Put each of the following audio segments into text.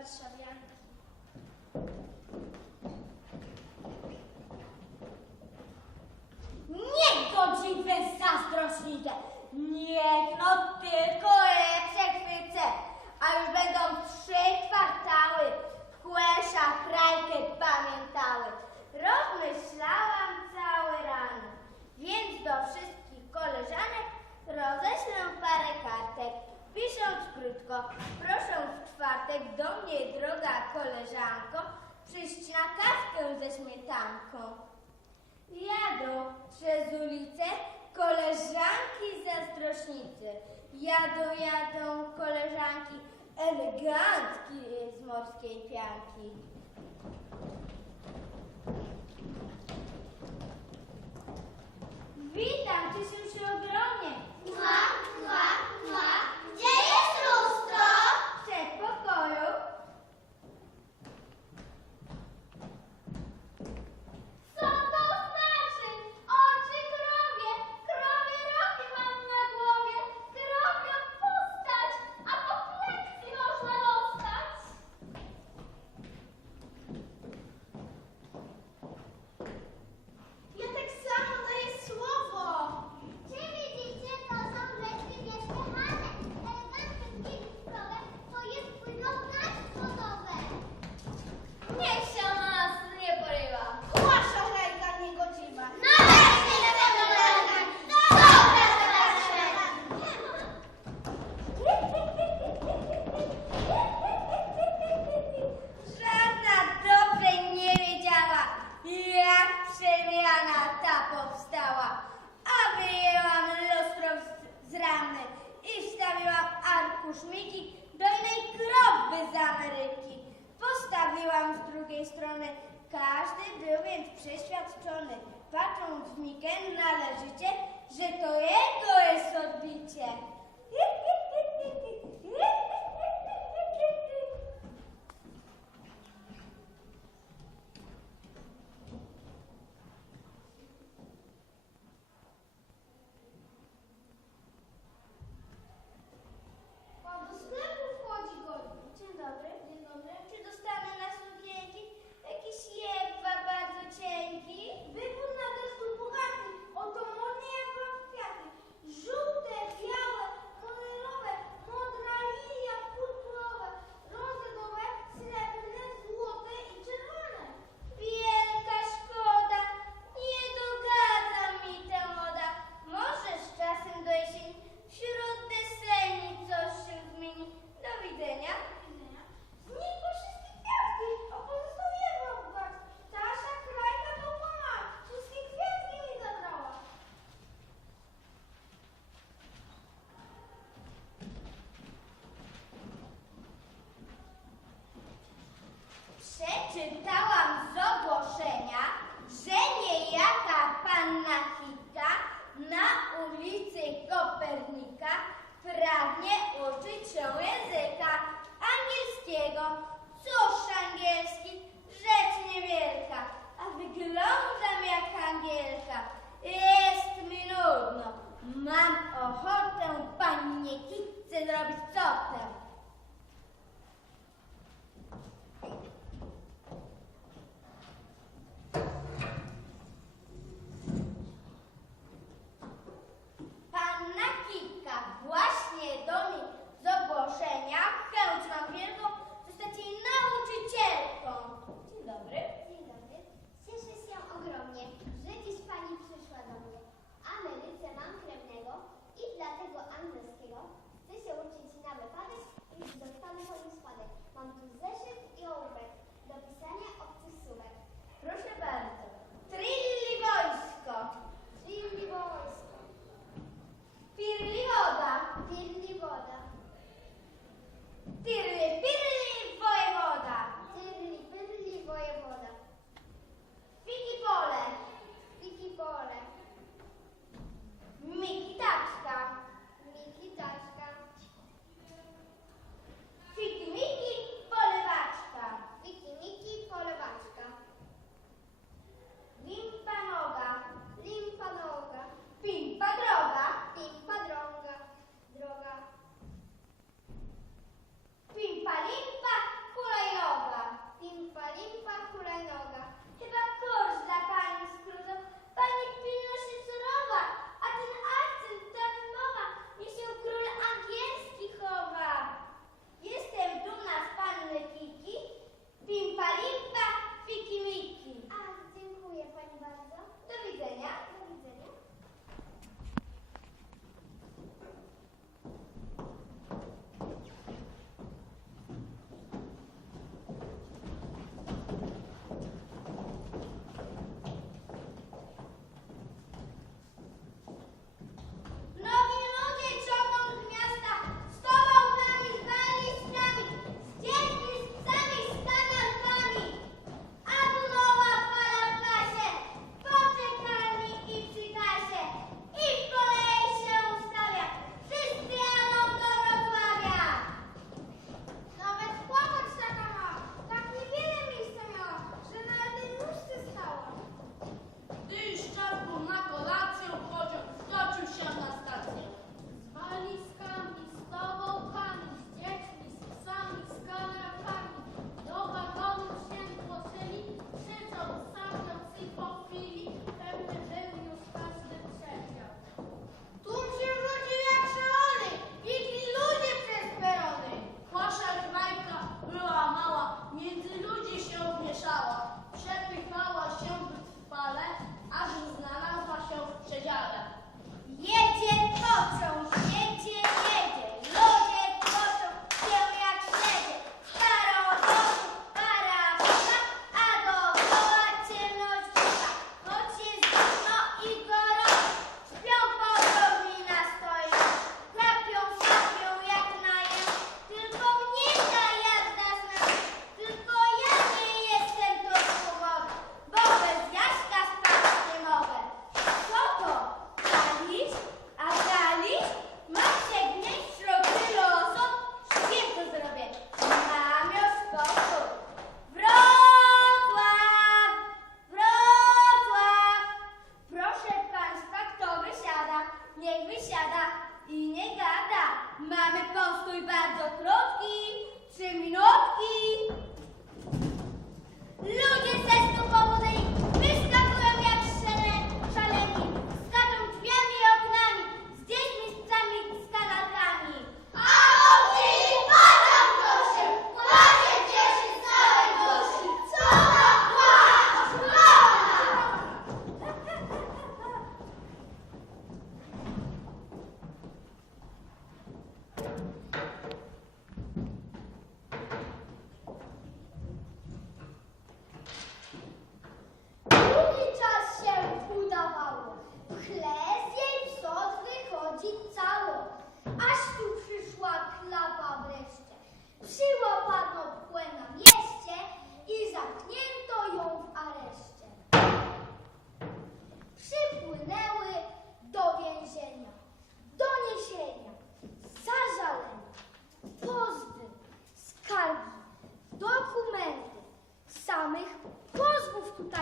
الشريعة pytanko. Jadą przez ulicę koleżanki zazdrośnicy. Jadą, jadą koleżanki elegantki z morskiej pianki. Witam, cieszę się ogromnie. beach chair. aceitar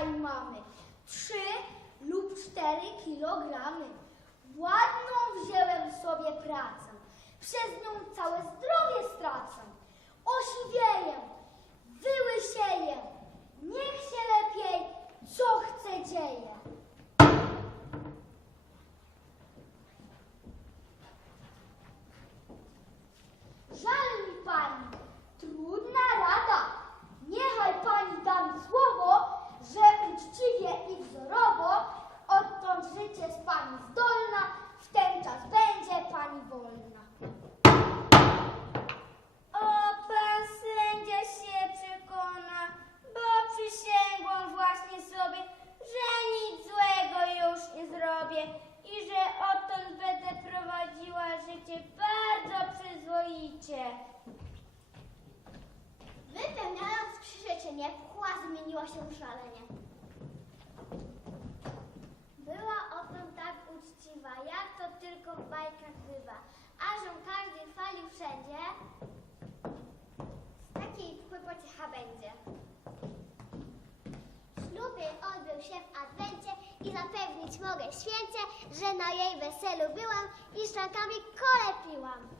dzisiaj mamy 3 lub 4 kilogramy. Ładną wziąłem sobie pracę, przez nią całe zdrowie stracę. Osiwieję, wyłysieję, niech się lepiej co chce dzieje. It's just fun. zapewnić mogę święcie, że na jej weselu byłam i szrankami kole piłam.